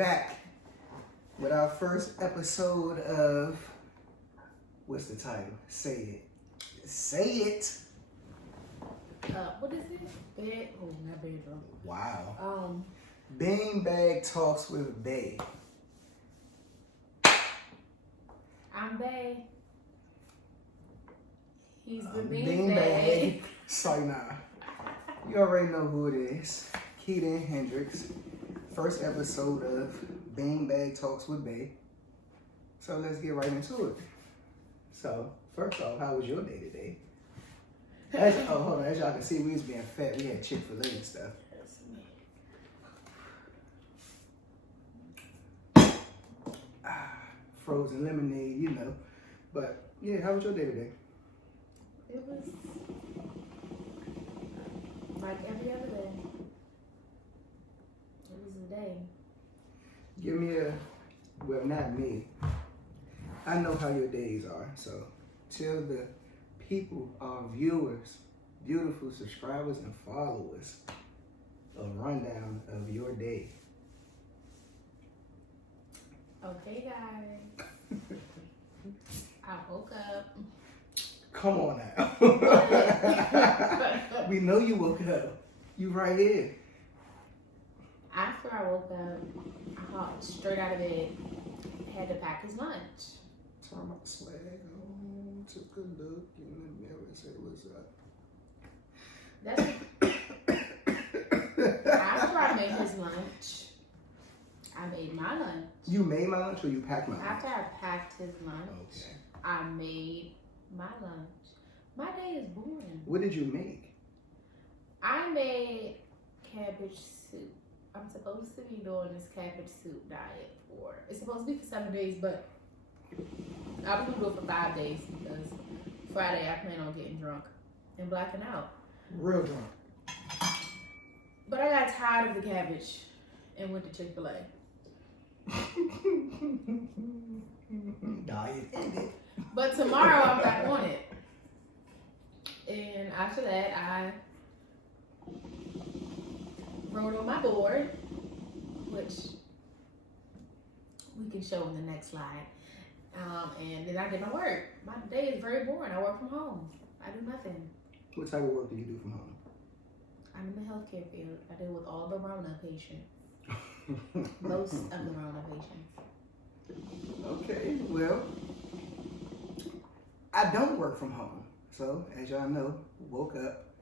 back with our first episode of, what's the title? Say it. Say it. What is it? Not bedroom. Wow. Beanbag Talks with Bae. I'm Bae. He's the Beanbag. Sorry, nah. You already know who it is. Keaton Hendricks. First episode of Beanbag Talks with Bae. So let's get right into it. So, first off, how was your day today? Hold on. As y'all can see, we was being fat. We had Chick-fil-A and stuff. Frozen lemonade, you know. But, yeah, how was your day today? It was like every other day. It was a day. Give me well, not me. I know how your days are, so tell the people, our viewers, beautiful subscribers and followers, a rundown of your day. Okay, guys. I woke up. Come on now. We know you woke up. You right here. After I woke up, I hopped straight out of bed. Had to pack his lunch. Turn my swag on, took a look in the mirror and said, what's up? After I made his lunch, I made my lunch. You made my lunch or you packed my lunch? After I packed his lunch, okay. I made my lunch. My day is boring. What did you make? I made cabbage soup. I'm supposed to be doing this cabbage soup diet it's supposed to be for 7 days, but I'm gonna do it for 5 days because Friday I plan on getting drunk and blacking out. Real drunk. But I got tired of the cabbage and went to Chick-fil-A. Diet ended. But tomorrow I'm back on it. And after that, I wrote on my board, which we can show in the next slide. And then I did my work. My day is very boring. I work from home. I do nothing. What type of work do you do from home? I'm in the healthcare field. I deal with all the Rona patients. Most of the Rona patients. Okay, well, I don't work from home. So, as y'all know, woke up.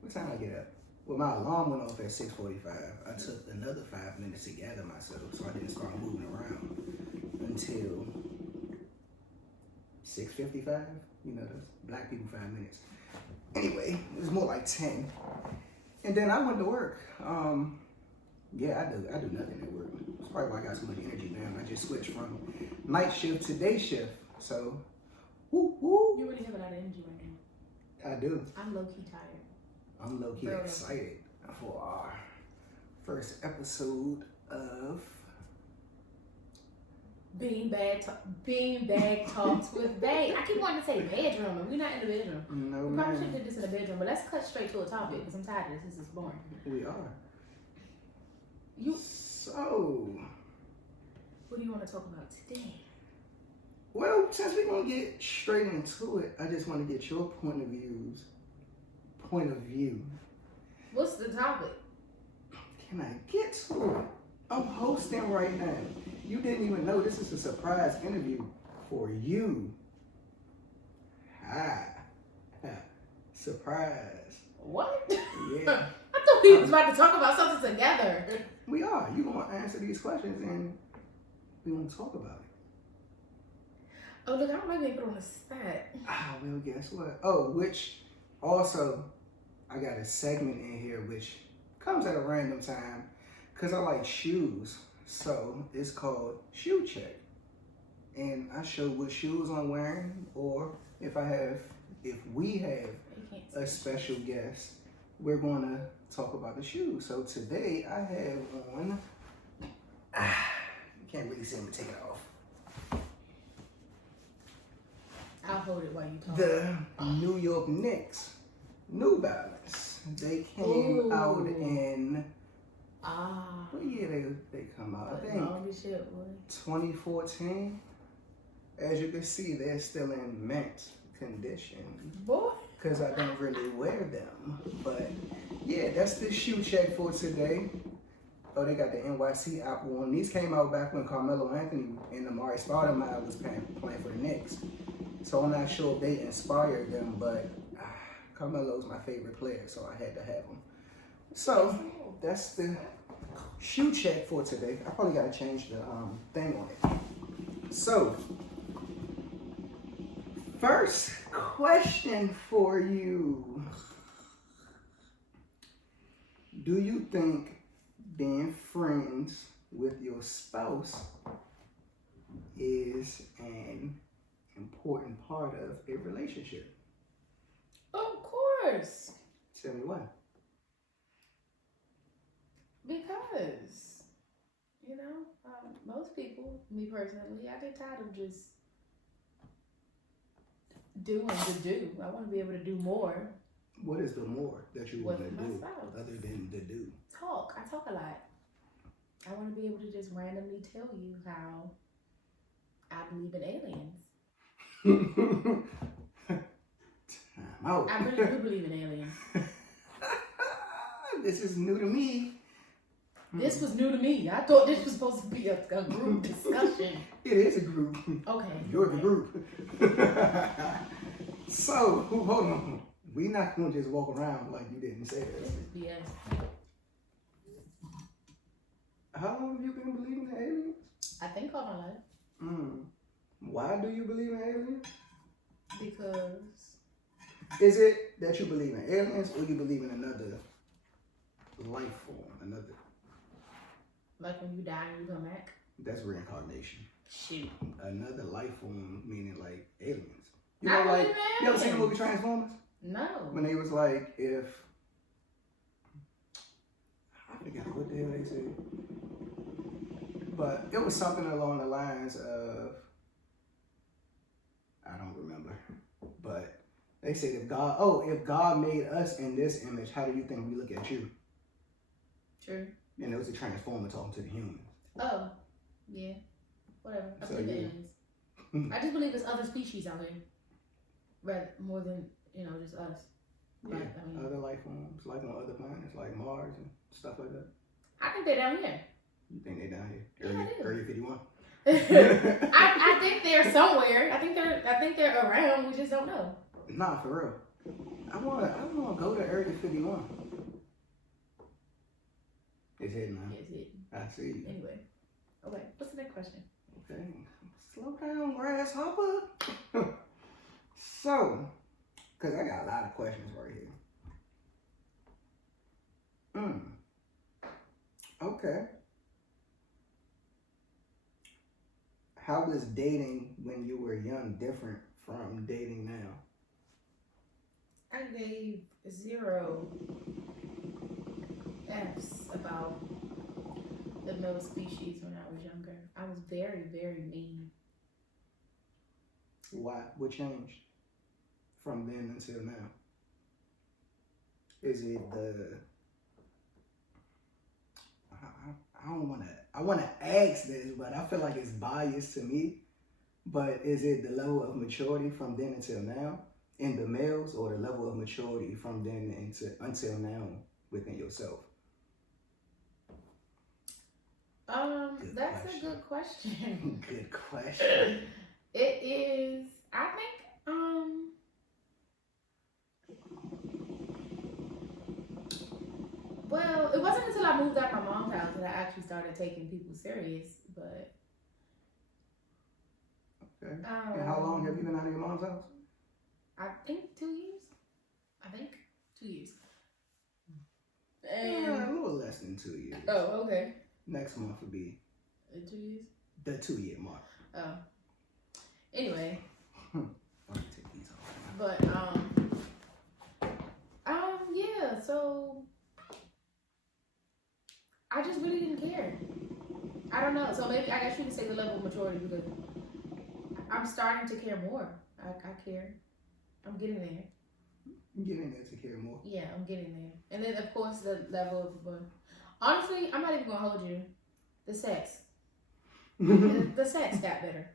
What time I get up? Well, my alarm went off at 6:45. I took another 5 minutes to gather myself, so I didn't start moving around until 6:55. You know, that's black people 5 minutes. Anyway, it was more like 10. And then I went to work. Yeah, I do nothing at work. That's probably why I got so much energy now. I just switched from night shift to day shift. So, woo woo. You really have a lot of energy right now. I do. I'm low-key tired. I'm low-key excited for our first episode of Beanbag Talks with Bae. I keep wanting to say bedroom, and we're not in the bedroom. No, we probably should do this in the bedroom, but let's cut straight to a topic because I'm tired of this. This is boring. We are. So, what do you want to talk about today? Well, since we're gonna get straight into it, I just want to get your point of view. What's the topic? Can I get to it? I'm hosting right now. You didn't even know this is a surprise interview for you. Surprise. What? Yeah. I thought we was about to talk about something together. We are. You're going to answer these questions and we want to talk about it. Oh, look, I don't like being put on the spot. Well, guess what? Oh, which also, I got a segment in here which comes at a random time because I like shoes. So it's called Shoe Check. And I show what shoes I'm wearing, or if we have a special guest, we're going to talk about the shoes. So today I have on, you can't really see me take it off. I'll hold it while you talk. The New York Knicks, New Balance. They came out in, what year they come talking about. I But think long as shit was. 2014. As you can see, they're still in mint condition. Boy. Because I don't really wear them. But yeah, that's the shoe check for today. Oh, they got the NYC Ep.1. These came out back when Carmelo Anthony and Amari Stoudemire was playing for the Knicks. So I'm not sure if they inspired them, but Carmelo's my favorite player, so I had to have him. So that's the shoe check for today. I probably got to change the thing on it. So, first question for you. Do you think being friends with your spouse is an important part of a relationship? Of course. Tell me why. Because, most people, me personally, I get tired of just doing to do. I want to be able to do more. What is the more that you want to With my do spouse. other than the do? Talk. I talk a lot. I want to be able to just randomly tell you how I believe in aliens. Time out. I really do believe in aliens. This is new to me. This was new to me. I thought this was supposed to be a group discussion. It is a group. Okay. You're the group. So, hold on. We not gonna just walk around like you didn't say This this. is BS. How long have you been believing in aliens? I think all my life. Why do you believe in aliens? Because Is it that you believe in aliens or you believe in another life form? Another. like when you die and you come back. That's reincarnation. Shoot. Another life form meaning like aliens. I You believe in you ever seen the aliens. movie Transformers? No. When they was like, if I forgot what the hell they said, but it was something along the lines of I don't remember, but they said if God made us in this image, how do you think we look at you? True. And it was a transformer talking to the humans. Oh. Yeah. Whatever. I So, believe in yeah. aliens. I just believe there's other species out here. Rather more than, just us. Yeah, Right, I mean- other life forms, like on other planets, like Mars and stuff like that. I think they're down here. You think they down here? Yeah, I do. Area 51? I think they're somewhere. I think they're around. We just don't know. Nah, for real. I wanna go to Area 51. It's hidden now. Yes, it. I see you. Anyway. Okay. What's the next question? Okay. Slow down, grasshopper. So, because I got a lot of questions right here. Okay. How was dating when you were young different from dating now? I gave 0 F's about the male species when I was younger. I was very, very mean. Why? What changed from then until now? Is it the I want to ask this, but I feel like it's biased to me. But is it the level of maturity from then until now in the males, or the level of maturity from then until now within yourself? That's a good question. Good question. It is. I think. Well, it wasn't until I moved out of my mom's house that I actually started taking people serious. But Okay. And how long have you been out of your mom's house? I think 2 years. I think 2 years. Yeah, a little less than 2 years. Oh, okay. Next month would be 2 years. the 2-year mark. Oh. Anyway. I'm gonna take these off. But yeah, so I just really didn't care. I don't know. So maybe I guess you could say the level of maturity, because I'm starting to care more. I care. I'm getting there. I'm getting there to care more. Yeah, I'm getting there. And then of course the level of honestly, I'm not even gonna hold you. The sex. The sex got better.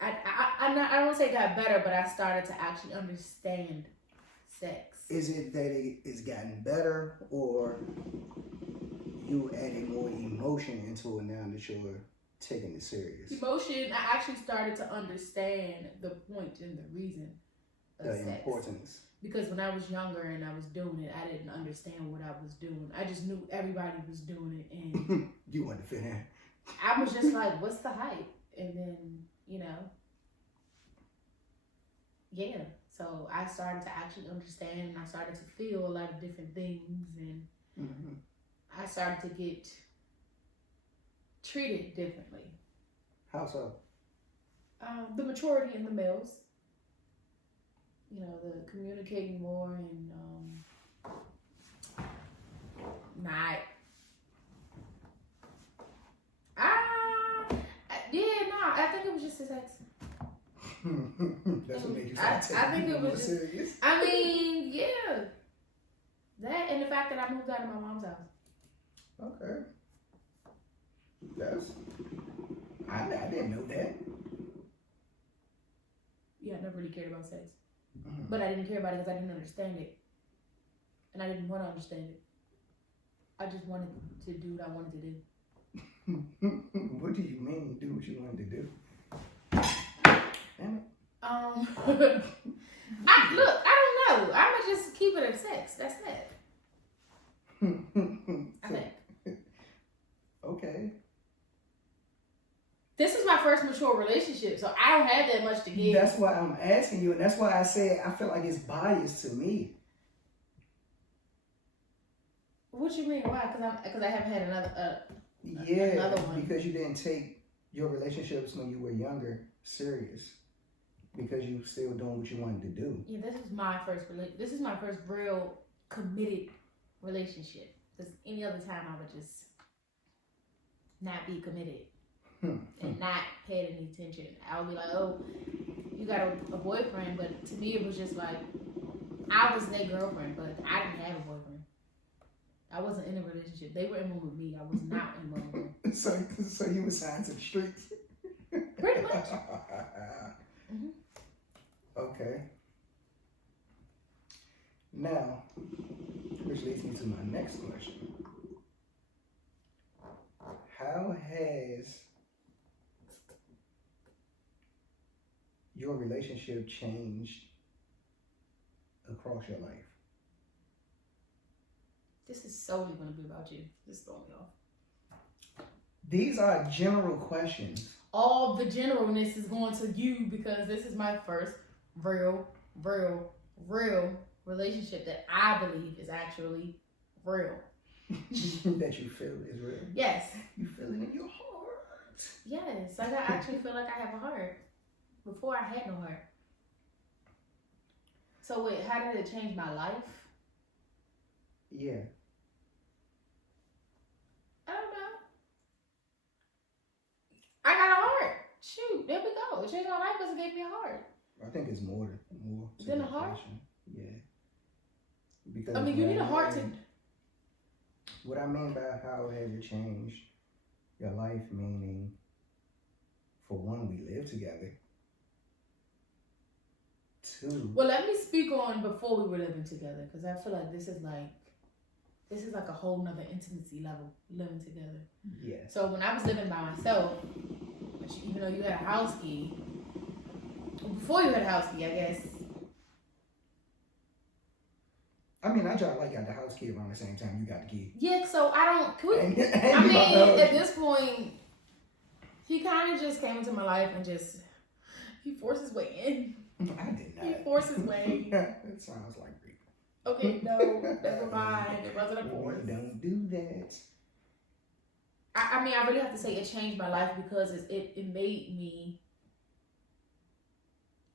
I don't want to say got better, but I started to actually understand sex. Is it that it's gotten better, or you adding more emotion into it now that you're taking it serious? Emotion, I actually started to understand the point and the reason of The sex. importance. Because when I was younger and I was doing it, I didn't understand what I was doing. I just knew everybody was doing it, and you wanted to fit in. I was just like, what's the hype? And then, yeah. So I started to actually understand, and I started to feel a lot of different things, and I started to get treated differently. How so? The maturity in the males. The communicating more and not. I think it was just the sex. That's what made you start taking it more serious. I mean, yeah. That and the fact that I moved out of my mom's house. Okay. I didn't know that. Yeah, I never really cared about sex. But I didn't care about it because I didn't understand it. And I didn't want to understand it. I just wanted to do what I wanted to do. What do you mean, do what you wanted to do? Damn it. I don't know. I'ma just keep it at sex. That's it. I think. Okay. This is my first mature relationship, so I don't have that much to give. That's why I'm asking you, and that's why I said I feel like it's biased to me. What you mean? Why? Because I haven't had another one. Because you didn't take your relationships when you were younger serious. Because you still doing what you wanted to do. Yeah, this is my first real committed relationship. Because any other time I would just not be committed. And not pay any attention. I would be like, oh, you got a boyfriend, but to me it was just like I was their girlfriend, but I didn't have a boyfriend. I wasn't in a relationship. They were in one with me. I was not in one with them. So you were signed to the streets. Pretty much. Okay. Now, which leads me to my next question. How has your relationship changed across your life? This is solely going to be about you. Just throw me off. These are general questions. All the generalness is going to you because this is my first real relationship that I believe is actually real. That you feel is real? Yes. You feel it in your heart? Yes. I actually feel like I have a heart. Before I had no heart. So wait, how did it change my life? Yeah. I don't know. I got a heart. Shoot, there we go. It changed my life because it gave me a heart. I think it's more than a heart. Question. Yeah. Because I mean, you need a heart to. What I mean by how has it changed your life, meaning, for one, we live together. Two. Well, let me speak on before we were living together, because I feel like this is like a whole nother intimacy level, living together. Yeah. So when I was living by myself, even though you had a house key, before you had a house key, I guess. I mean, I tried like got the house key around the same time you got the key. Yeah, so I don't. Can we? I mean, at this point, he kind of just came into my life and he forced his way in. I did not. He forced his way. It sounds like rape. Okay, no, never mind. It wasn't a force. Don't do that. I mean, I really have to say it changed my life because it made me.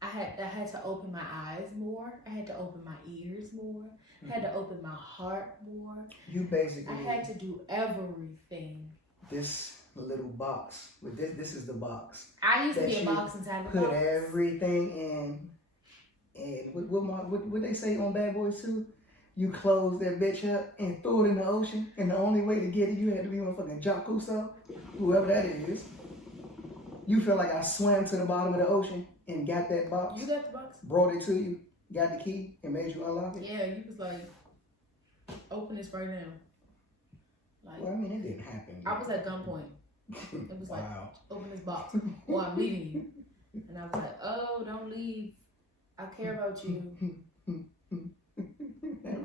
I had to open my eyes more. I had to open my ears more. I had to open my heart more. You basically. I had to do everything. This little box. With this is the box. I used to be a box inside the box. Put everything in. And what they say on Bad Boys 2? you closed that bitch up and threw it in the ocean, and the only way to get it, you had to be motherfucking Jacques Cousteau, whoever that is. You feel like I swam to the bottom of the ocean and got that box. You got the box? Brought it to you, got the key, and made you unlock it? Yeah, you was like, open this right now. Like, well, I mean, it didn't happen. I was at gunpoint. It was like, wow. open this box, or I'm leaving you. And I was like, oh, don't leave. I care about you.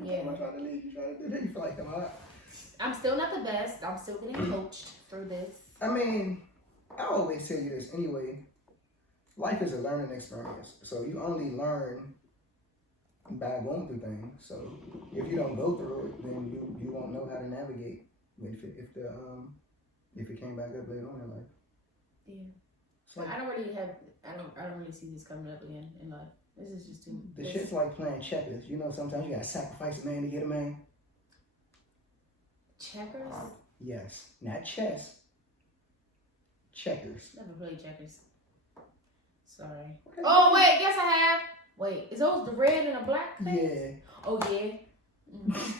Yeah. I'm trying to leave. You trying to do that? You feel like, come on. I'm still not the best. I'm still getting coached for this. I mean, I always tell you this anyway. Life is a learning experience. So you only learn by going through things. So if you don't go through it, then you won't know how to navigate if it came back up later on in life. Yeah. So I don't really see this coming up again in life. This is just too. The shit's like playing checkers. You know, sometimes you gotta sacrifice a man to get a man. Checkers? Yes, not chess. Checkers. Never played checkers. Sorry. Okay. Oh wait, yes I have. Wait, is those the red and the black things? Yeah. Oh yeah. Mm-hmm.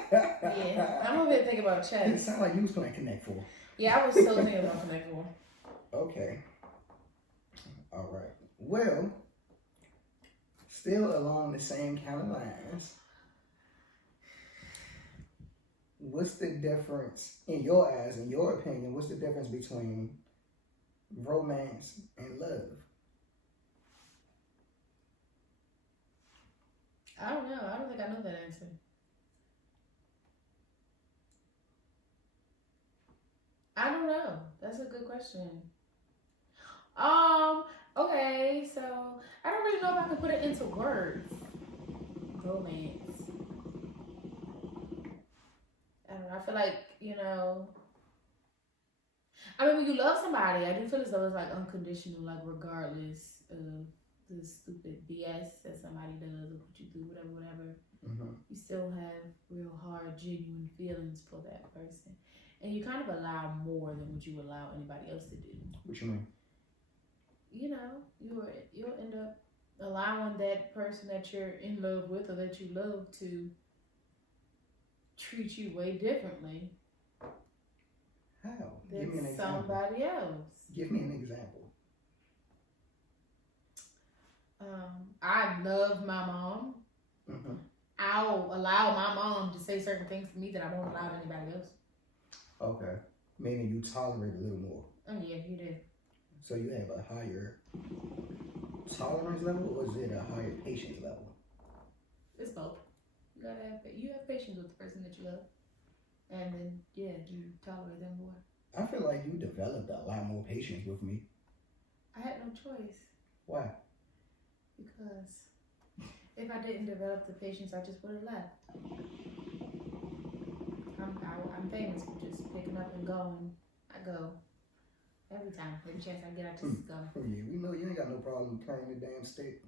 Yeah, I'm over here thinking about It chess. sounded like you was playing Connect Four. Yeah, I was so thinking about Connect Four. Okay. All right. Well, still along the same kind of lines. What's the difference, in your eyes, in your opinion, what's the difference between romance and love? I don't know. I don't think I know that answer. I don't know. That's a good question. Okay, so I don't really know if I can put it into words. Romance. I don't know. I feel like, I mean, when you love somebody, I do feel as though it's like unconditional, like regardless of the stupid BS that somebody does or put you through, whatever. Mm-hmm. You still have real hard, genuine feelings for that person. And you kind of allow more than what you allow anybody else to do. What you mean? You'll end up allowing that person that you're in love with or that you love to treat you way differently. How? Than Give me an example. somebody else. Give me an example. I love my mom. Mm-hmm. I'll allow my mom to say certain things to me that I won't allow to anybody else. Okay. Meaning you tolerate a little more. Oh yeah, you do. So you have a higher tolerance level, or is it a higher patience level? It's both. You have patience with the person that you love, and then you tolerate them more. I feel like you developed a lot more patience with me. I had no choice. Why? Because if I didn't develop the patience, I just would have left. I'm famous for just picking up and going. I go every time. Every chance I get, I just go. Yeah, we know you ain't got no problem carrying the damn stick.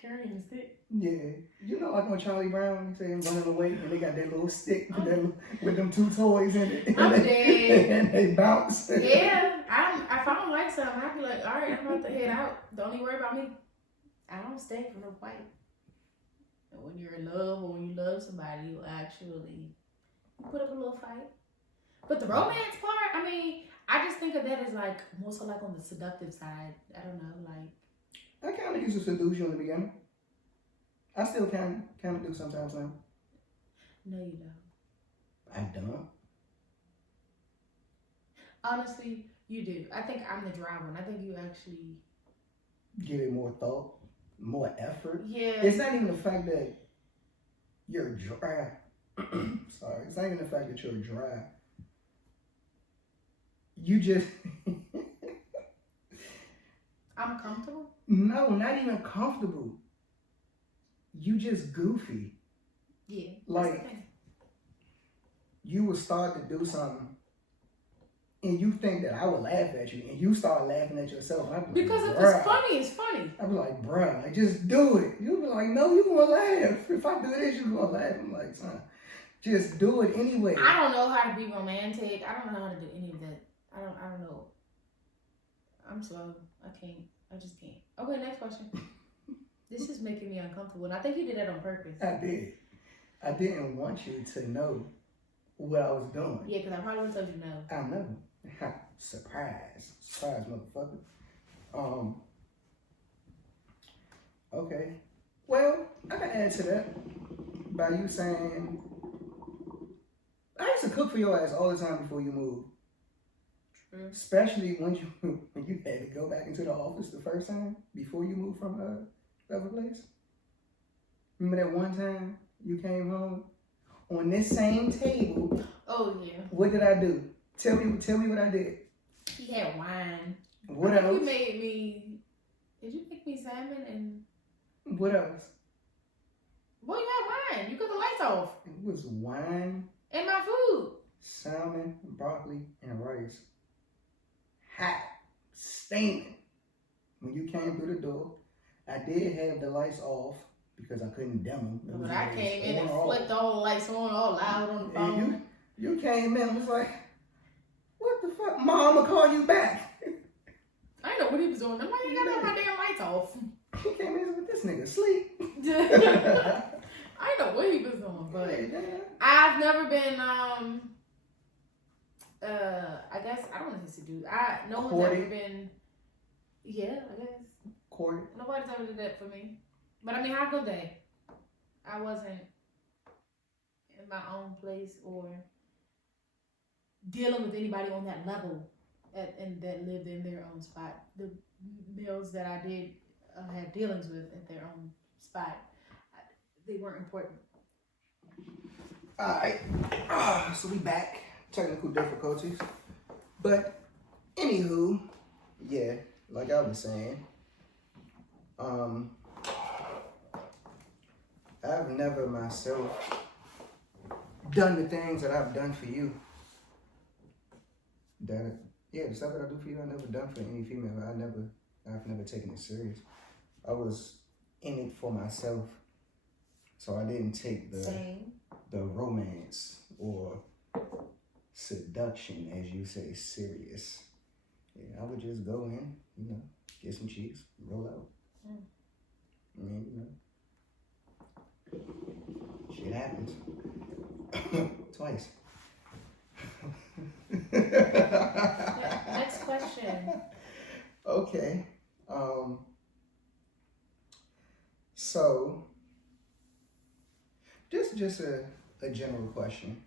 Carrying the stick? Yeah. You know, like on Charlie Brown, you say running away, and they got that little stick with them two toys in it. I'm dead. And they bounce. Yeah. If I don't like something, I'd be like, all right, I'm about to head out. Don't even worry about me. I don't stay for no fight. And when you're in love or when you love somebody, you actually put up a little fight. But the romance part, I mean, I just think of that as like more so like on the seductive side. I don't know, like. I kind of used to seduce you in the beginning. I still kind of do sometimes now. No, you don't. I don't. Honestly, you do. I think I'm the dry one. I think you actually give it more thought, more effort. Yeah. It's not even the fact that you're dry. Sorry, it's not even the fact that you're dry. You just. I'm comfortable? No, not even comfortable. You just goofy. Yeah. Like, you will start to do something and you think that I would laugh at you and you start laughing at yourself. I'd be because like, if bruh. it's funny, it's funny. I'd be like, bruh, like, just do it. You'll be like, no, you gonna laugh. If I do this, you gonna laugh. I'm like, son, just do it anyway. I don't know how to be romantic. I don't know how to do any of that. I don't know. I'm slow. I just can't. Okay, next question. This is making me uncomfortable, and I think you did that on purpose. I did. I didn't want you to know what I was doing. Yeah, because I probably would have told you no. I know. Surprise. Surprise, motherfucker. Okay. Well, I can add to that by you saying, I used to cook for your ass all the time before you moved. True. Especially when you had to go back into the office the first time before you moved from the other place. Remember that one time you came home on this same table? Oh yeah. What did I do? Tell me what I did. He had wine. What else? You made me. Did you make me salmon and? What else? Boy, you had wine. You cut the lights off. It was wine, And my food. salmon, broccoli, and rice. Hot, steaming. When you came through the door, I did have the lights off because I couldn't dim them. But I came in and flipped all the lights on, all loud on the phone. And you came in and was like, what the fuck? Mom, I'ma call you back. I didn't know what he was doing. I'm like, I got my damn lights off. He came in with this nigga asleep. I didn't know what he was doing, but I've never been, I guess, I don't know what to do. No one's ever been, yeah, I guess. Courted. Nobody's ever did that for me. But I mean, have a good day. I wasn't in my own place or dealing with anybody on that level and that lived in their own spot. The males that I did have dealings with at their own spot, they weren't important. Alright, so we back. Technical difficulties. But, anywho, yeah, like I was saying, I've never myself done the things that I've done for you. The stuff that I do for you, I've never done for any female. I've never taken it serious. I was in it for myself. So I didn't take the romance or seduction, as you say, serious. Yeah, I would just go in, get some cheese, roll out. I mean, shit happens. Twice. Next question. Okay. So, this is just a general question.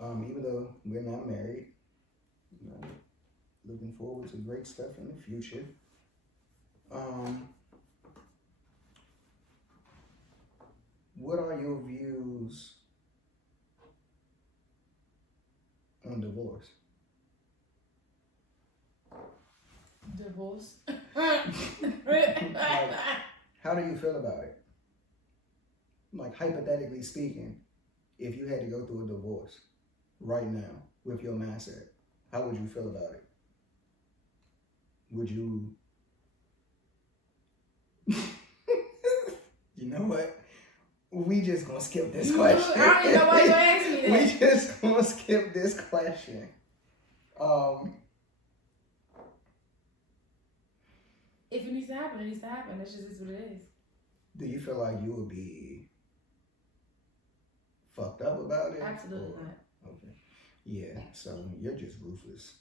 Even though we're not married, looking forward to great stuff in the future. What are your views on divorce? Divorce? How do you feel about it? Like, hypothetically speaking, if you had to go through a divorce right now with your mindset, how would you feel about it? Would you... You know what? We just gonna skip this question. I don't even know why you asked me that. We just gonna skip this question. If it needs to happen, it needs to happen. That's just what it is. Do you feel like you would be fucked up about it? Absolutely not. Okay. Yeah, so you're just ruthless.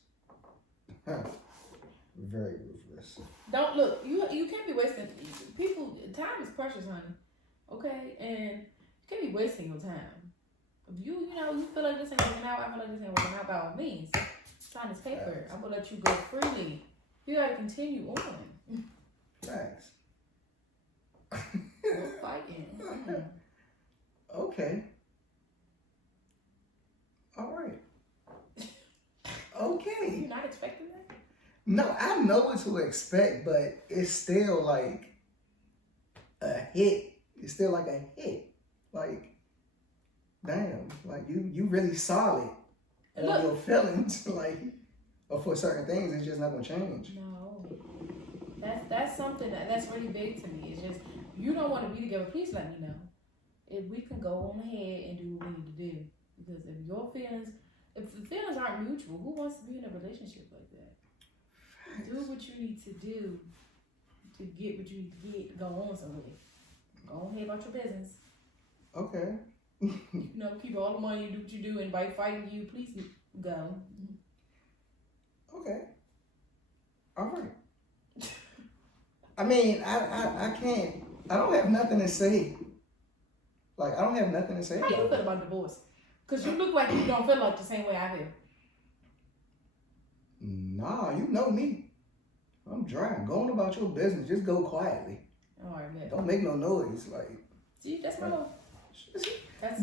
Very ruthless. Don't look. You can't be wasting people. Time is precious, honey. Okay, and you can't be wasting your time. If you feel like this ain't working out, I feel like this ain't working out by all means. Sign this paper. I'm gonna let you go freely. You gotta continue on. Thanks. We're fighting. Okay. All right. Okay. You're not expecting that? No, I know what to expect, but it's still like a hit. It's still like a hit. Like, damn, like you really solid on your feelings. Like, or for certain things, it's just not gonna change. No, that's something that's really big to me. It's just, you don't want to be together. Please let me know if we can go on ahead and do what we need to do. Because if the feelings aren't mutual, who wants to be in a relationship like that? Do what you need to do to get what you get, go on somewhere. Go ahead about your business. Okay. Keep all the money and do what you do. Anybody fighting you, please go. Okay. All right. I mean, I can't. I don't have nothing to say. Like, I don't have nothing to say. How you feel about divorce? Because you look like you don't feel like the same way I feel. Nah, you know me. I'm dry. Going about your business. Just go quietly. All right, man. Don't make no noise. Like, see, that's my.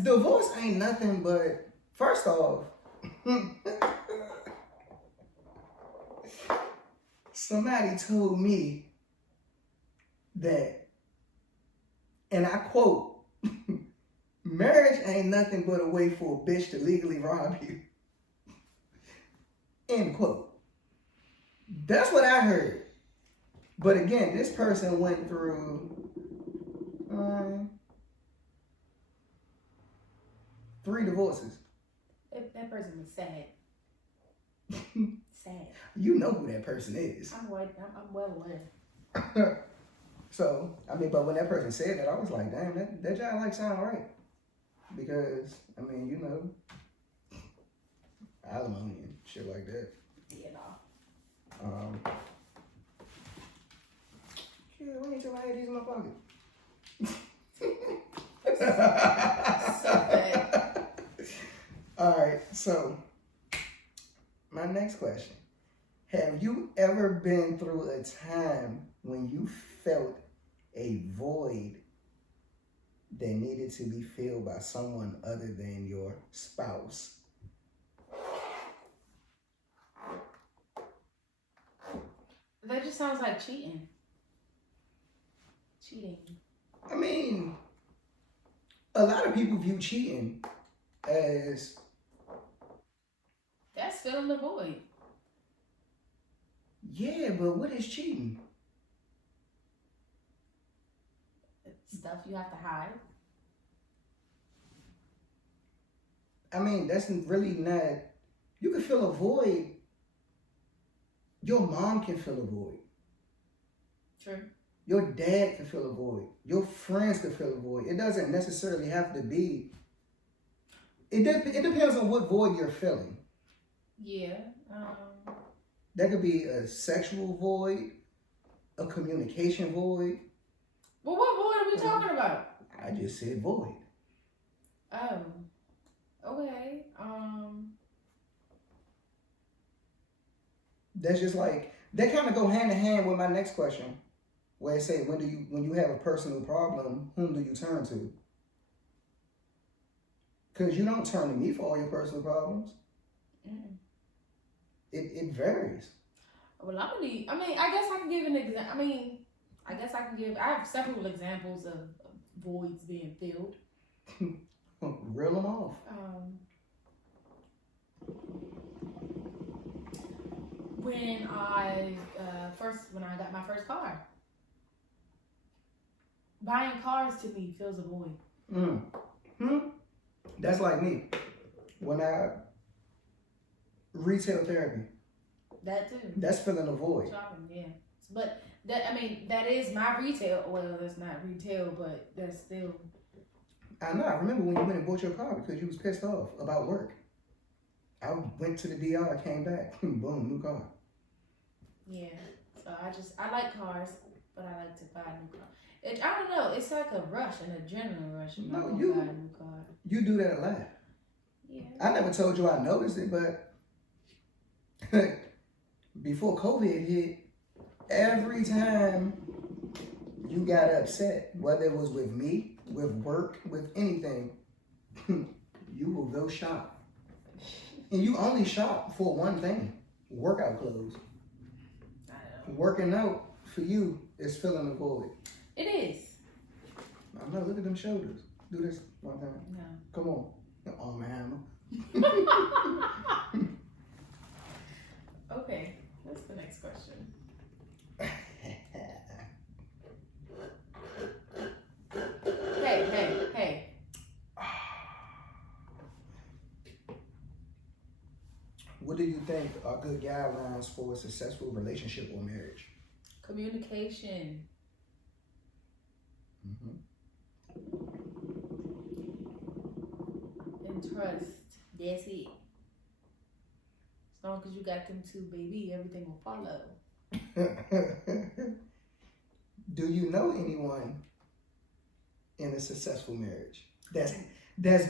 Divorce ain't nothing but, first off, somebody told me that, and I quote, marriage ain't nothing but a way for a bitch to legally rob you. End quote. That's what I heard. But again, this person went through 3 divorces. That person was sad. Sad. You know who that person is. I'm well aware. So, I mean, but when that person said that, I was like, damn, that job like sound right. Because, I mean, you know, alimony and shit like that. Yeah, Yeah, why ain't I had these in my pocket? so bad. All right, so my next question. Have you ever been through a time when you felt a void that needed to be filled by someone other than your spouse? That just sounds like cheating. I mean, a lot of people view cheating as... That's filling the void. Yeah, but what is cheating? Stuff you have to hide. I mean, that's really not... You can fill a void. Your mom can fill a void. True. Your dad can fill a void. Your friends can fill a void. It doesn't necessarily have to be... It depends on what void you're filling. Yeah. That could be a sexual void, a communication void. Well, what void are we talking about? I just said void. Oh. Okay. That's just like, that kind of go hand in hand with my next question, where it say, when you have a personal problem, whom do you turn to? Because you don't turn to me for all your personal problems. It varies. Well, I guess I can give an example. I have several examples of voids being filled. Reel them off. When I got my first car. Buying cars to me fills a void. That's like me. When I retail therapy. That too. That's filling a void. Shopping, yeah. But that is my retail. Well, that's not retail, but that's still. I know. I remember when you went and bought your car because you was pissed off about work. I went to the DR, came back, boom, new car. Yeah. So I like cars, but I like to buy a new car. I don't know. It's like a rush, an adrenaline rush. When I buy a new car. You do that a lot. Yeah. I never told you I noticed it, but before COVID hit, every time you got upset, whether it was with me, with work, with anything, you will go shop. And you only shop for one thing, workout clothes. I know. Working out for you is filling the void. It is. I know, look at them shoulders. Do this one time. No. Come on. The arm hammer. Okay, what's the next question? Hey. What do you think are good guidelines for a successful relationship or marriage? Communication and trust. That's it. As long as you got them two, baby, everything will follow. Do you know anyone in a successful marriage that's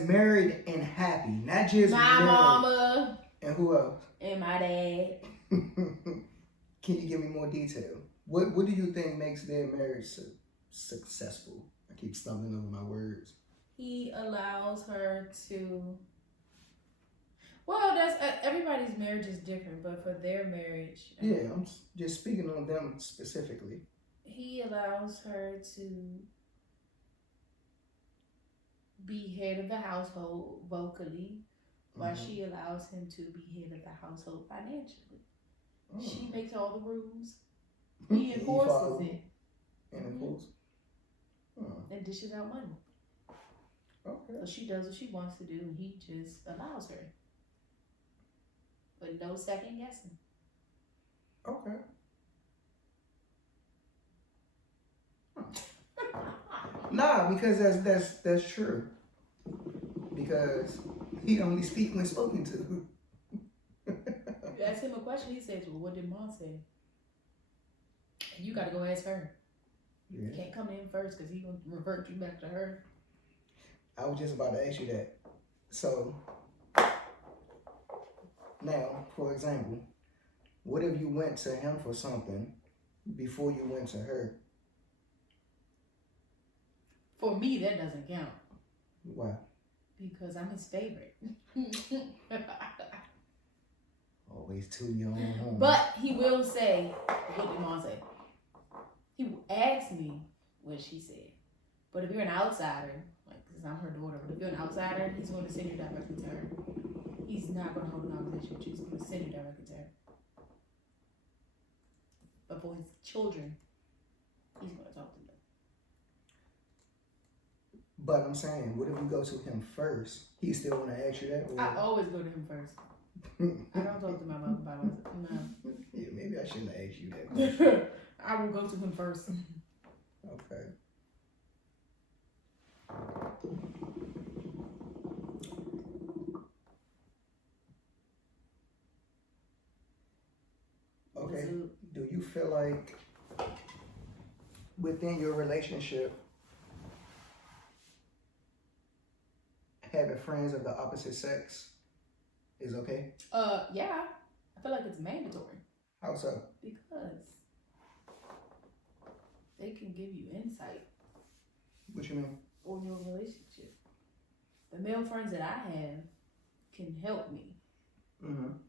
married and happy, not just my married? Mama And who else? and my dad. Can you give me more detail? What do you think makes their marriage successful? I keep stumbling over my words. He allows her to. Well, that's everybody's marriage is different, but for their marriage, Yeah, I'm just speaking on them specifically. He allows her to be head of the household vocally, while she allows him to be head of the household financially. She makes all the rules. He enforces it. And enforces. And dishes out money. Okay. So she does what she wants to do, and he just allows her. But no second guessing. Okay. Nah, because that's true. Because he only speaks when spoken to. You ask him a question, he says, "Well, what did Mom say?" And you got to go ask her. Yeah. You can't come in first because he gonna revert you back to her. I was just about to ask you that. So now, for example, what if you went to him for something before you went to her? For me, that doesn't count. Why? Because I'm his favorite. Always to your own home. But he will say, what did Mom say? He will ask me what she said. But if you're an outsider, like, because I'm her daughter, but if you're an outsider, he's going to send you directly to her. He's not going to hold a conversation with you. He's going to send you directly to her. But for his children, he's going to talk to them. But I'm saying, what if you go to him first? He still want to ask you that? Or? I always go to him first. I don't talk to my mother by myself. No. Yeah, maybe I shouldn't have asked you that question. I will go to him first. Okay. Okay. Do you feel like within your relationship, having friends of the opposite sex is okay? Yeah. I feel like it's mandatory. How so? Because they can give you insight. What you mean? On your relationship. The male friends that I have can help me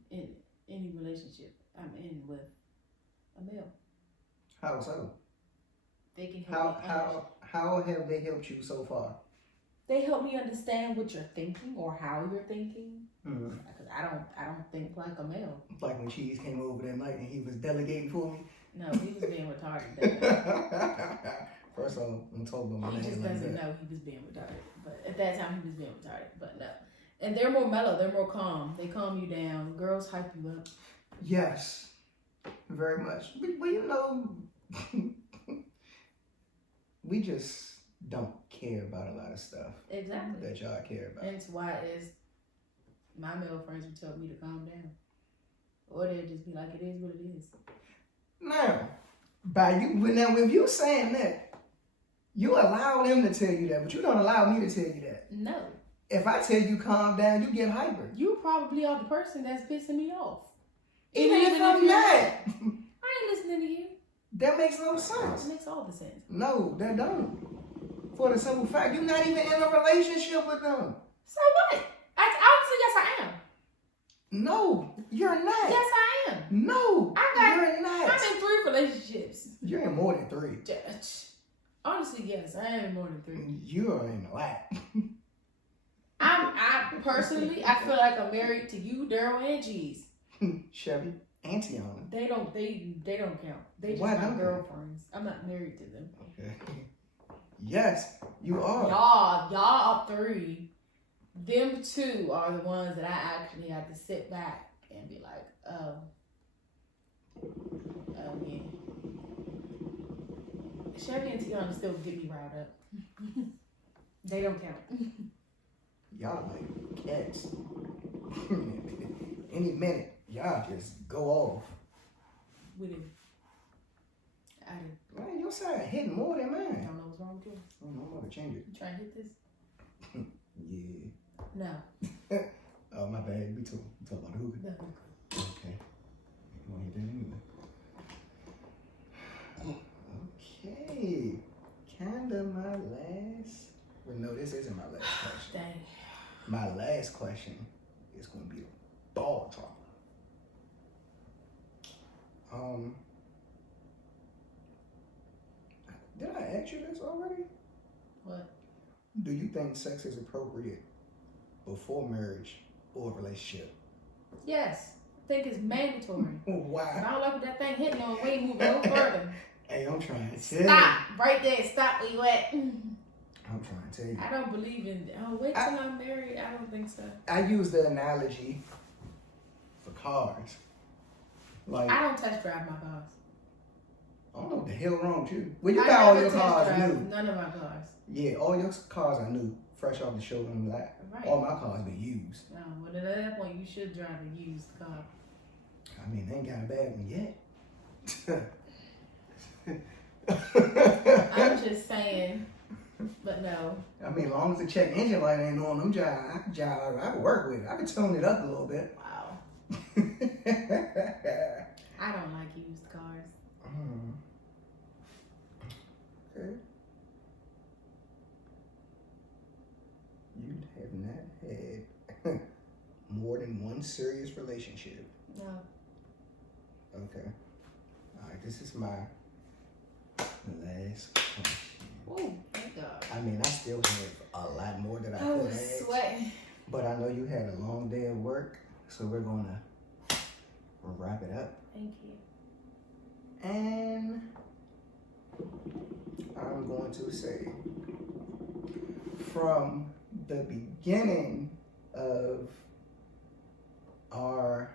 in any relationship I'm in with a male. How so? They can help me. How have they helped you so far? They help me understand what you're thinking or how you're thinking. Because I don't think like a male. Like when Cheese came over that night and he was delegating for me. No, he was being retarded. First of all, I'm talking about my name. He just like doesn't that. know he was being retarded. But at that time, he was being retarded. But no. And they're more mellow. They're more calm. They calm you down. Girls hype you up. Yes, very much. But you know, we just don't care about a lot of stuff. Exactly. That y'all care about. And it's why is my male friends would tell me to calm down. Or they'd just be like, it is what it is. Now, if you saying that, you allow them to tell you that, but you don't allow me to tell you that. No. If I tell you calm down, you get hyper. You probably are the person that's pissing me off. Even if I'm mad. I ain't listening to you. That makes no sense. It makes all the sense. No, that don't. For the simple fact, you're not even in a relationship with them. So what? Honestly, yes, I am. No, you're not. Yes, I am. No, you're not. I'm in 3 relationships. You're in more than 3. Honestly, yes, I am in more than 3. You are in a lot. I personally, I feel like I'm married to you, Daryl, and Cheese. Chevy, Auntie on They don't count. They just Why my don't they? girlfriends. I'm not married to them. Okay. Yes, you are. Y'all 3. Them 2 are the ones that I actually have to sit back and be like, oh yeah. Chevy and Tiana still get me riled up. They don't count. Y'all like cats. Any minute, y'all just go off. We didn't. I didn't. Man, your side hitting more than I mine. don't know what's wrong with yours. I don't know, I'm gonna change it. You trying to hit this? Yeah. No. Oh, my bad. We talking about the hookah. No. Okay. You want to hit that anyway? Okay. Kinda my last. Well, no, this isn't my last question. Dang. My last question is going to be a ball drop. Did I ask you this already? What? Do you think sex is appropriate before marriage or a relationship? Yes. I think it's mandatory. If Why? I don't like what that thing hitting on, we ain't moving no further. Hey, I'm trying to tell you. Stop. Right there. Stop where you at. I'm trying to tell you. I don't believe in, oh, wait till I'm married. I don't think so. I use the analogy for cars. Like, I don't test drive my cars. I don't know what the hell wrong with you. Well, you I got all never your test cars drive new. None of my cars. Yeah, all your cars are new, fresh off the showroom lot. Right. All my cars been used. No, well, at that point, you should drive a used car. I mean, they ain't got a bad one yet. I'm just saying, but no. I mean, as long as the check engine light ain't on them drive, I can work with it. I can tone it up a little bit. Wow. I don't like used cars. Okay. You have not had more than one serious relationship. No. Okay. All right, this is my last question. Oh, thank God. I mean, I still have a lot more that I I could was ask. sweating. But I know you had a long day of work, so we're gonna wrap it up. Thank you. And I'm going to say, from the beginning of our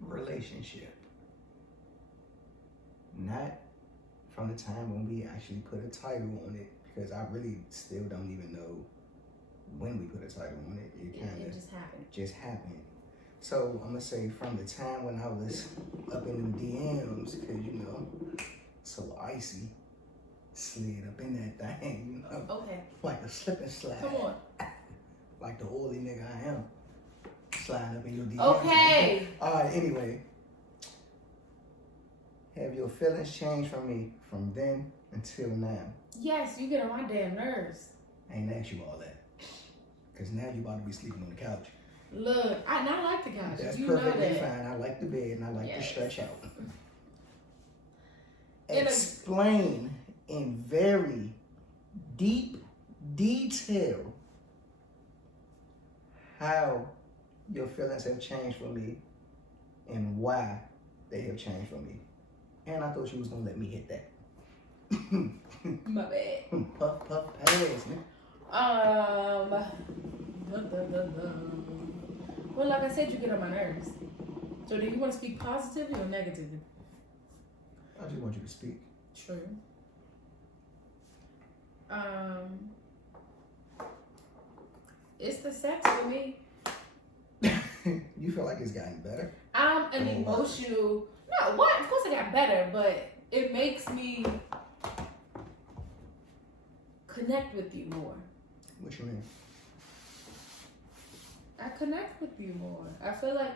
relationship, not from the time when we actually put a title on it, because I really still don't even know when we put a title on it. It kind of just happened. So I'm gonna say from the time when I was up in them DMs, because you know, so icy, slid up in that thing, you know, Okay. like a slip and slide. Come on. Like the oily nigga I am, sliding up in your DMs. Okay. All right. Anyway, have your feelings changed from me from then until now? Yes, you get on my damn nerves. I ain't asked you all that, because now you about to be sleeping on the couch. Look, I like the couch. That's you know perfectly that. fine. I like the bed and I like to Yes. stretch out. In a- Explain in very deep detail how your feelings have changed for me and why they have changed for me. And I thought you was gonna let me hit that. My bad. Puff, puff, pass, man. Well, like I said, you get on my nerves. So do you want to speak positively or negatively? I just want you to speak. True. It's the sex for me. You feel like it's gotten better? I'm an emotional. No, what? Of course it got better, but it makes me connect with you more. What you mean? I connect with you more. I feel like,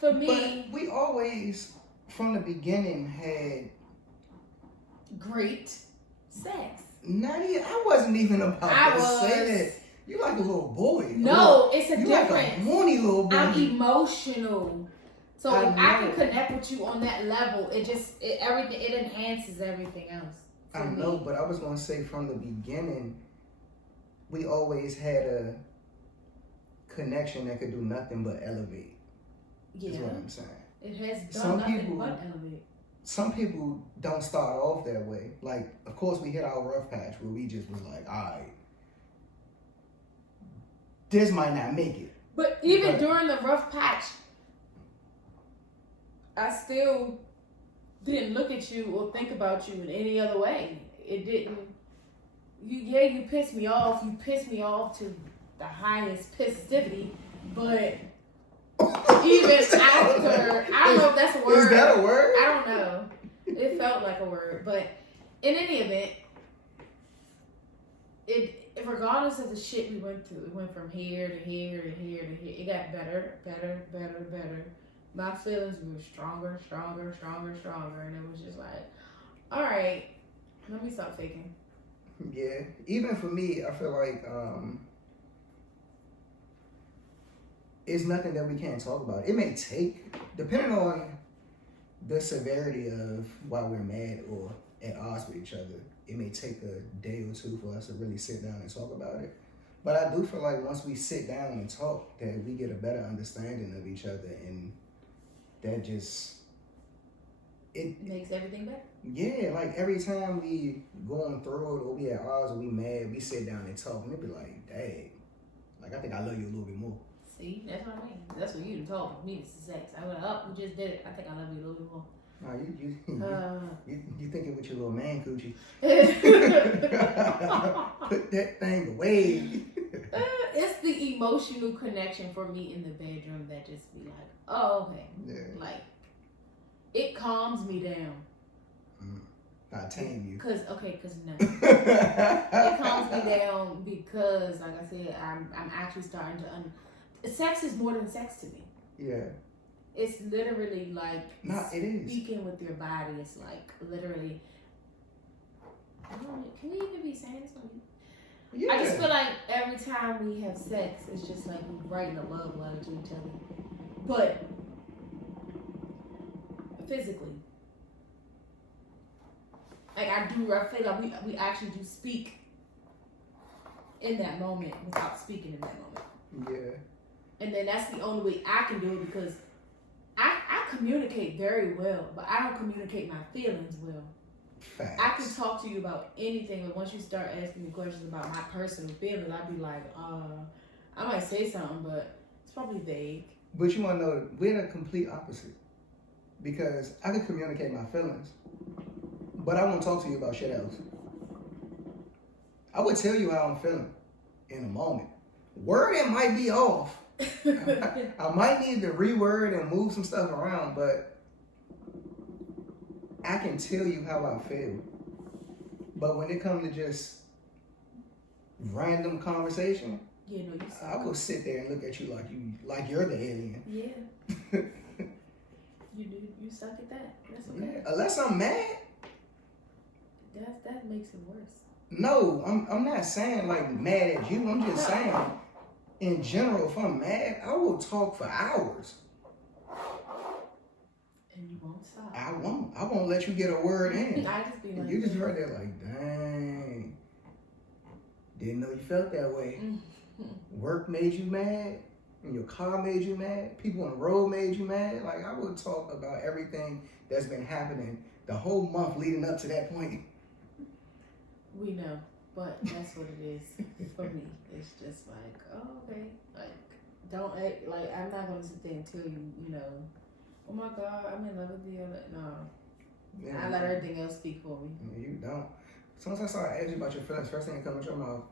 for me, But we always, from the beginning, had great sex. Nadia, I wasn't even about to say that. You like a little boy. No, it's a you difference. like a horny little boy. I'm emotional. So I if I know. can connect with you on that level, it enhances everything else. I know, but I was gonna say from the beginning, we always had a connection that could do nothing but elevate. Yeah. Is what I'm saying. It has done Some nothing people- but elevate. Some people don't start off that way. Like, of course, we hit our rough patch where we just was like, all right, this might not make it. But even during the rough patch, I still didn't look at you or think about you in any other way. it didn't. You pissed me off. You pissed me off to the highest pissivity, but even after, I don't know if that's a word. Is that a word? I don't know. It felt like a word, but in any event, regardless of the shit we went through, it went from here to here to here to here. It got better. My feelings grew stronger, and it was just like, all right, let me stop faking. Yeah, even for me, I feel like it's nothing that we can't talk about. It may take, depending on the severity of why we're mad or at odds with each other, it may take a day or two for us to really sit down and talk about it. But I do feel like once we sit down and talk, that we get a better understanding of each other, and that just it makes everything better. Yeah, like every time we going through it or we at odds or we mad, we sit down and talk, and it be like, dang, like I think I love you a little bit more. See, that's what I mean. That's what you talk. Me, it's sex. I went up. We just did it. I think I love you a little bit more. No, you thinking with your little man coochie. Put that thing away. It's the emotional connection for me in the bedroom that just be like, oh, okay. Yeah. Like, it calms me down. I tame you. Cause no. It calms me down because, like I said, I'm actually starting to sex is more than sex to me. Yeah. It's literally like it is. Speaking with your body. It's like literally. Can we even be saying this on you? Yeah. I just feel like every time we have sex, it's just like we're writing a love letter to each other, but physically. Like I feel like we actually do speak in that moment without speaking in that moment. Yeah. And then that's the only way I can do it because I communicate very well, but I don't communicate my feelings well. Facts. I can talk to you about anything, but once you start asking me questions about my personal feelings, I'd be like, I might say something, but it's probably vague. But you want to know, we're the complete opposite. Because I can communicate my feelings, but I won't talk to you about shit else. I would tell you how I'm feeling in a moment. Wording might be off. I might need to reword and move some stuff around, but I can tell you how I feel. But when it comes to just random conversation, I will sit there and look at you like you're the alien. Yeah. You suck at that. That's okay. Yeah. Unless I'm mad. That makes it worse. No, I'm not saying like mad at you. I'm just saying in general, if I'm mad, I will talk for hours. And you won't stop. I won't let you get a word in. I just be like, you just right there like, dang. Didn't know you felt that way. Work made you mad. And your car made you mad. People on the road made you mad. Like I would talk about everything that's been happening the whole month leading up to that point. We know, but that's what it is for me. It's just like, oh, okay. Like, don't act like I'm not gonna sit there and tell you, oh my God, I'm in love with you. Like, no. Yeah, I let everything else speak for me. Yeah, you don't. Sometimes I start asking you about your feelings. First thing that comes to your mouth,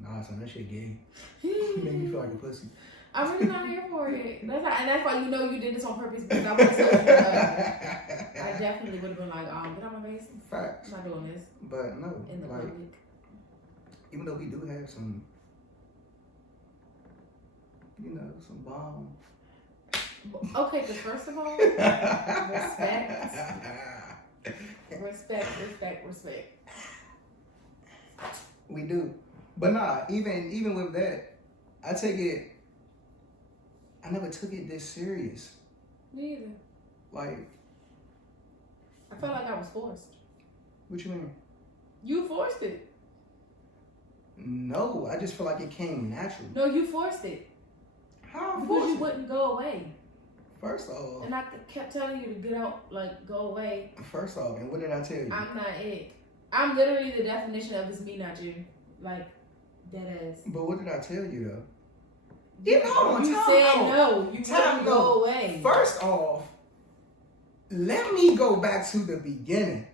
nah, son, that shit gay. You make me feel like a pussy. I'm really not here for it. That's why you did this on purpose because I would have told you I definitely would have been like, get on my face. Facts. I'm not doing this. But no, in the public. Even though we do have some, some bomb. Okay, because first of all, respect. We do. But nah, even with that, I never took it this serious. Me either. Like, I felt like I was forced. What you mean? You forced it. No, I just feel like it came natural. No, you forced it. How? Because you wouldn't go away. First off. And I kept telling you to get out, like, go away. First off, and what did I tell you? I'm not it. I'm literally the definition of it's me, not you. Like, dead ass. But what did I tell you, though? You said no. You wouldn't go away. First off, let me go back to the beginning.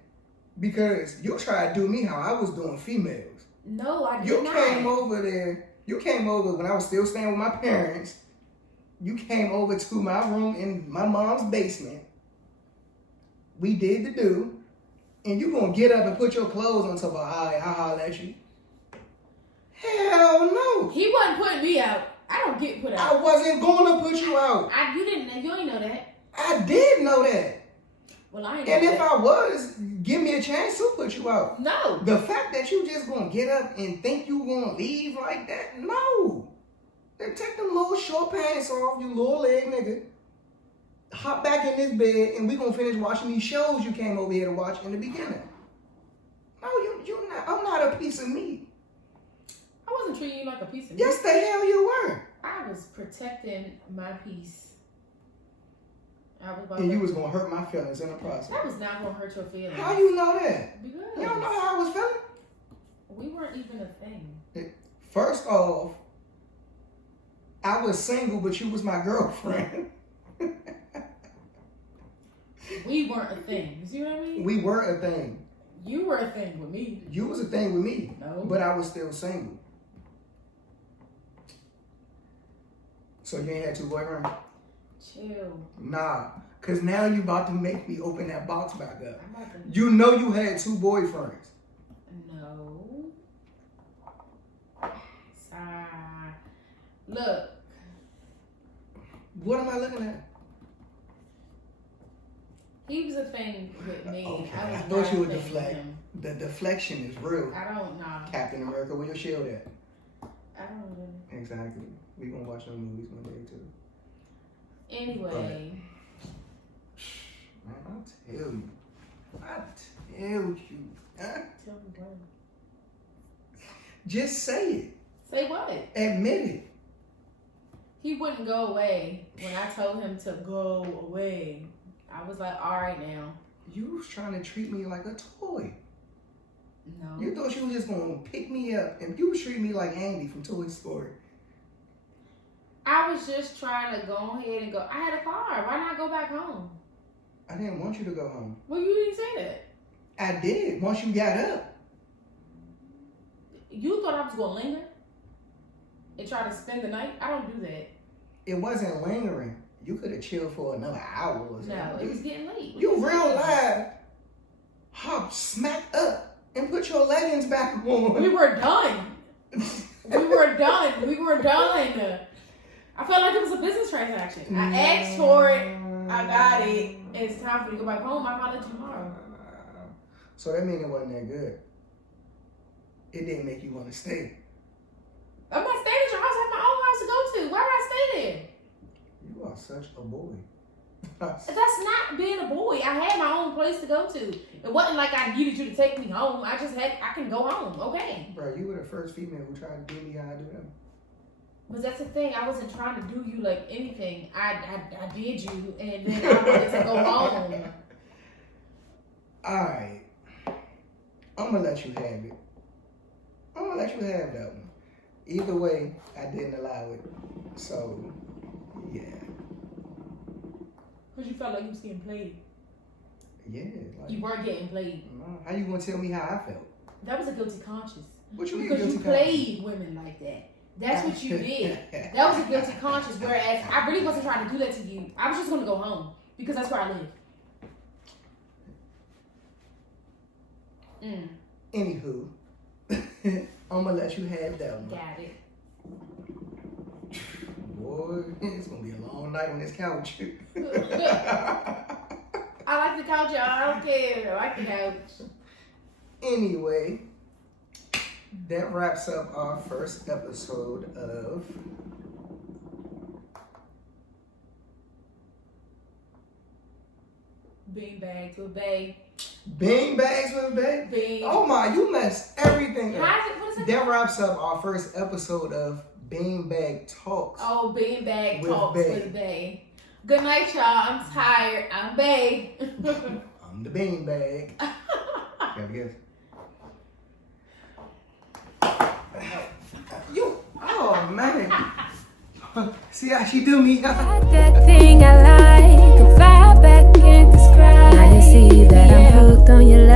Because you tried to do me how I was doing females. No, I did You not. came over there. You came over when I was still staying with my parents. You came over to my room in my mom's basement. We did the do. And you gonna get up and put your clothes on top of, all right, I'll holler at you. Hell no. He wasn't putting me out. I don't get put out. I wasn't gonna put you out. You ain't know that. I did know that. Well, I ain't know And if that. I was, give me a chance to put you out. No. The fact that you just gonna get up and think you gonna leave like that, no. Then take them little short pants off, you little leg nigga. Hop back in this bed and we gonna finish watching these shows you came over here to watch in the beginning. No, you're not. I'm not a piece of meat. I wasn't treating you like a piece of meat. Yes, the hell you were. I was protecting my peace. And you was gonna hurt my feelings in the process. That was not gonna hurt your feelings. How you know that? Because You don't know how I was feeling? we weren't even a thing. First off, I was single, but you was my girlfriend. We weren't a thing. You see what I mean? We were a thing. You were a thing with me. You was a thing with me. No. But I was still single. So you ain't had two boyfriends? Chill. Nah. Cause now you about to make me open that box back up. I'm about to... You know you had two boyfriends. No. Look. What am I looking at? He was a thing with me. Okay. I thought you would were deflect. The deflection is real. I don't know. Captain America, where your shield at? I don't know. Exactly. We gonna watch those movies one day too. Anyway. Man, I'll tell you. Huh? Tell me what. Just say it. Say what? Admit it. He wouldn't go away when I told him to go away. I was like, all right now. You was trying to treat me like a toy. No. You thought you was just gonna pick me up and you was treating me like Andy from Toy Story. I was just trying to go ahead and go. I had a car. Why not go back home? I didn't want you to go home. Well, you didn't say that. I did once you got up. You thought I was going to linger and try to spend the night? I don't do that. It wasn't lingering. You could have chilled for another hour or something. No, it was getting late. You real live hop smack up and put your leggings back on. We were done. We were done. We were done. I felt like it was a business transaction. I asked for it. I got it. It's time for you to go back home. I'll holler at you tomorrow. So that means it wasn't that good. It didn't make you want to stay. I'm not staying at your house. I have my own house to go to. Why would I stay there? You are such a boy. That's not being a boy. I had my own place to go to. It wasn't like I needed you to take me home. I can go home. Okay. Bro, you were the first female who tried to do me how I do them. But that's the thing. I wasn't trying to do you like anything. I did you, and then I wanted to go home. Alright. I'm going to let you have it. I'm going to let you have that one. Either way, I didn't allow it. So, yeah. Because you felt like you was getting played. Yeah. Like, You weren't getting played. no, how you going to tell me how I felt? That was a guilty conscience. What you mean Because guilty you played women like that. That's what you did. That was a guilty conscience. Whereas I really wasn't trying to do that to you. I was just going to go home. Because that's where I live. Anywho, I'm going to let you have that one. Got it. Boy, it's going to be a long night on this couch. I like the couch, y'all. I don't care. I like the couch. Anyway, that wraps up our first episode of Bean bags with bae. Bean Bags with Bae. Bean. Oh my, you messed everything up. What is it? That wraps up our first episode of Bean Bag Talks. Oh, bean bag With talks bae. with bae. Good night, y'all. I'm tired. I'm bae. I'm the Bean Bag. Have a guess. You. Oh man. See how she do me? That thing I like, can fly back and describe. Now you see that I'm hooked on your